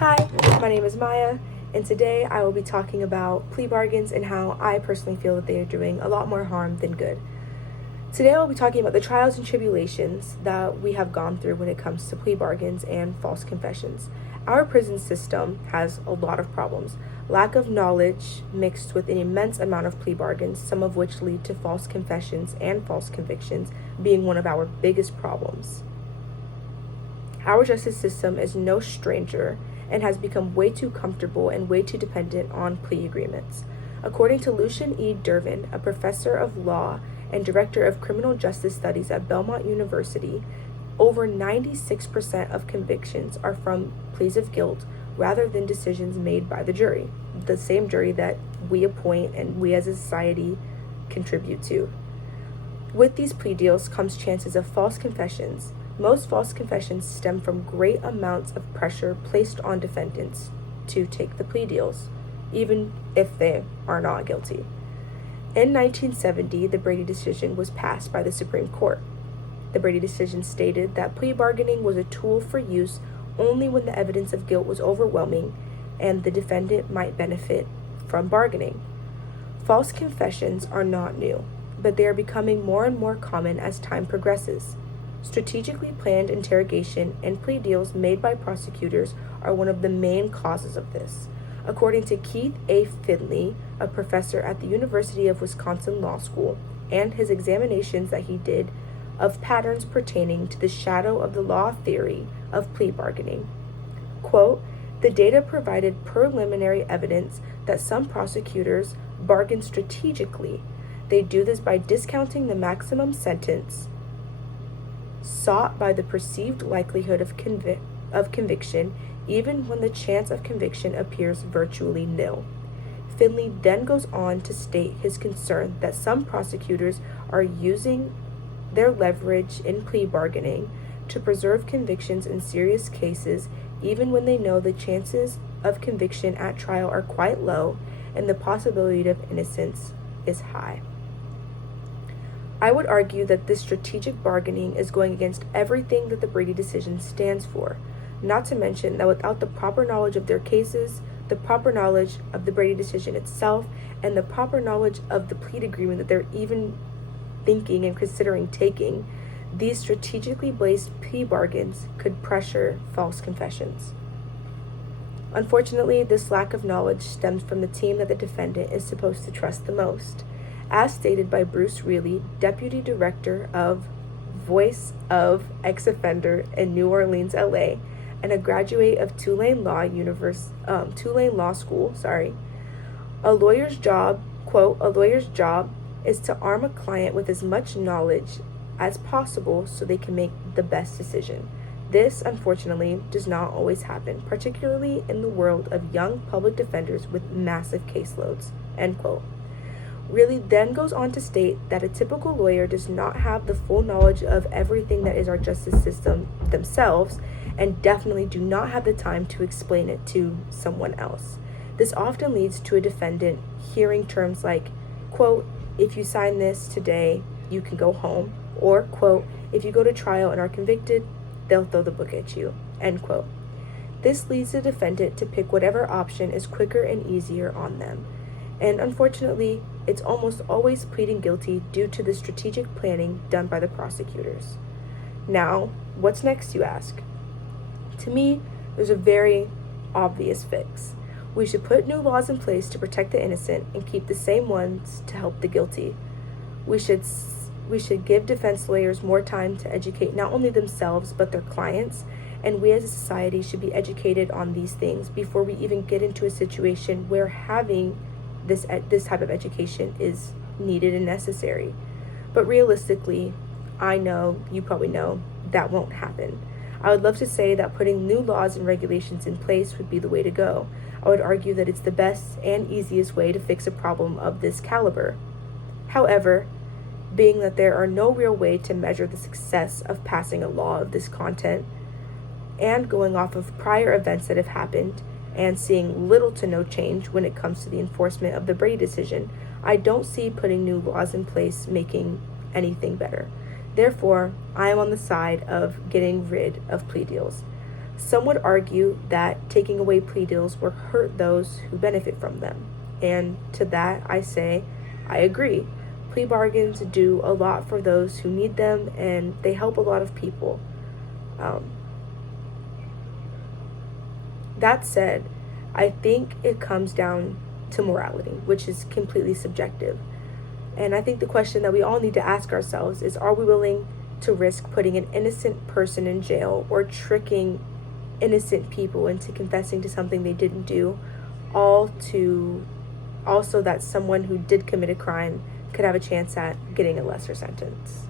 Hi, my name is Maya, and today I will be talking about plea bargains and how I personally feel that they are doing a lot more harm than good. Today I will be talking about the trials and tribulations that we have gone through when it comes to plea bargains and false confessions. Our prison system has a lot of problems. Lack of knowledge mixed with an immense amount of plea bargains, some of which lead to false confessions and false convictions, being one of our biggest problems. Our justice system is no stranger and has become way too comfortable and way too dependent on plea agreements. According to Lucian E. Dervin, a professor of law and director of criminal justice studies at Belmont University, over 96% of convictions are from pleas of guilt rather than decisions made by the jury, the same jury that we appoint and we as a society contribute to. With these plea deals comes chances of false confessions. Most false confessions stem from great amounts of pressure placed on defendants to take the plea deals, even if they are not guilty. In 1970, the Brady decision was passed by the Supreme Court. The Brady decision stated that plea bargaining was a tool for use only when the evidence of guilt was overwhelming and the defendant might benefit from bargaining. False confessions are not new, but they are becoming more and more common as time progresses. Strategically planned interrogation and plea deals made by prosecutors are one of the main causes of this. According to Keith A. Finley, a professor at the University of Wisconsin Law School, and his examinations that he did of patterns pertaining to the shadow of the law theory of plea bargaining. Quote, the data provided preliminary evidence that some prosecutors bargain strategically. They do this by discounting the maximum sentence sought by the perceived likelihood of conviction, even when the chance of conviction appears virtually nil. Finley then goes on to state his concern that some prosecutors are using their leverage in plea bargaining to preserve convictions in serious cases, even when they know the chances of conviction at trial are quite low and the possibility of innocence is high. I would argue that this strategic bargaining is going against everything that the Brady decision stands for, not to mention that without the proper knowledge of their cases, the proper knowledge of the Brady decision itself, and the proper knowledge of the plea agreement that they're even thinking and considering taking, these strategically placed plea bargains could pressure false confessions. Unfortunately, this lack of knowledge stems from the team that the defendant is supposed to trust the most. As stated by Bruce Reilly, Deputy Director of Voice of Ex-Offender in New Orleans, LA, and a graduate of Tulane Law School, a lawyer's job, quote, a lawyer's job is to arm a client with as much knowledge as possible so they can make the best decision. This, unfortunately, does not always happen, particularly in the world of young public defenders with massive caseloads, end quote. Reilly then goes on to state that a typical lawyer does not have the full knowledge of everything that is our justice system themselves, and definitely do not have the time to explain it to someone else. This often leads to a defendant hearing terms like, quote, if you sign this today, you can go home, or, quote, if you go to trial and are convicted, they'll throw the book at you, end quote. This leads the defendant to pick whatever option is quicker and easier on them. And unfortunately, it's almost always pleading guilty due to the strategic planning done by the prosecutors. Now, what's next, you ask? To me, there's a very obvious fix. We should put new laws in place to protect the innocent and keep the same ones to help the guilty. We should give defense lawyers more time to educate not only themselves but their clients, and we as a society should be educated on these things before we even get into a situation where having this type of education is needed and necessary. But realistically, I know, you probably know, that won't happen. I would love to say that putting new laws and regulations in place would be the way to go. I would argue that it's the best and easiest way to fix a problem of this caliber. However, being that there are no real way to measure the success of passing a law of this content, and going off of prior events that have happened, and seeing little to no change when it comes to the enforcement of the Brady decision, I don't see putting new laws in place making anything better. Therefore, I am on the side of getting rid of plea deals. Some would argue that taking away plea deals will hurt those who benefit from them. And to that, I say, I agree. Plea bargains do a lot for those who need them, and they help a lot of people. That said, I think it comes down to morality, which is completely subjective. And I think the question that we all need to ask ourselves is, are we willing to risk putting an innocent person in jail or tricking innocent people into confessing to something they didn't do, all so that someone who did commit a crime could have a chance at getting a lesser sentence?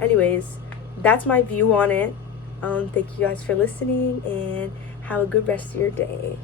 Anyways, that's my view on it. Thank you guys for listening, and have a good rest of your day.